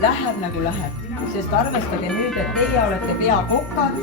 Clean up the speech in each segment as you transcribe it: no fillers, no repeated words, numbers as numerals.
Läheb nagu läheb, sest arvestage nüüd, et teie olete peakokad.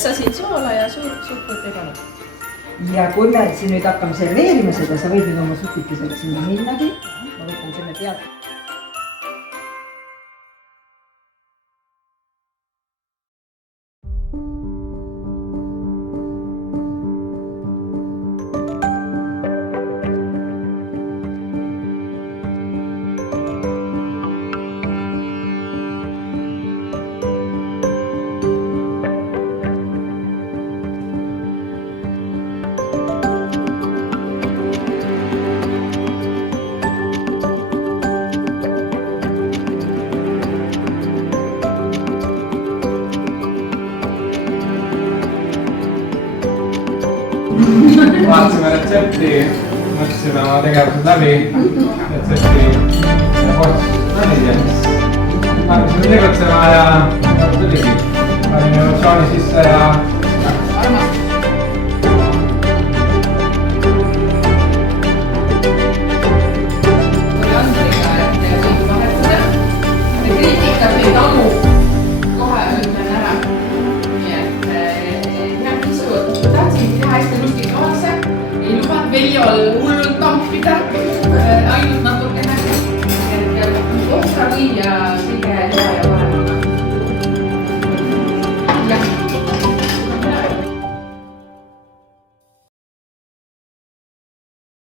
Sa siin soola ja suhkrut ei pane. Ja kui me siin nüüd hakkame serveerima seda, sa võid nüüd oma sutikesega sinna minnagi. Ma võtan selle pealt. Vaatasime retsepti, mõtlesime oma tegevused läbi, retsepti ja koostused ja siis hakkasime tegutsema ja tuligi. Panin emotsiooni sisse ja Tuli Andriga, et kõik vahetada. Kriitikat ei talu. Kohe ütlen ära. Nii et head kisud. Tahtsin teha hästi rustikaalse. Ei lubanud Veljol hullult tampida. Ainult natukene. Ohtra või ja kõige hea ja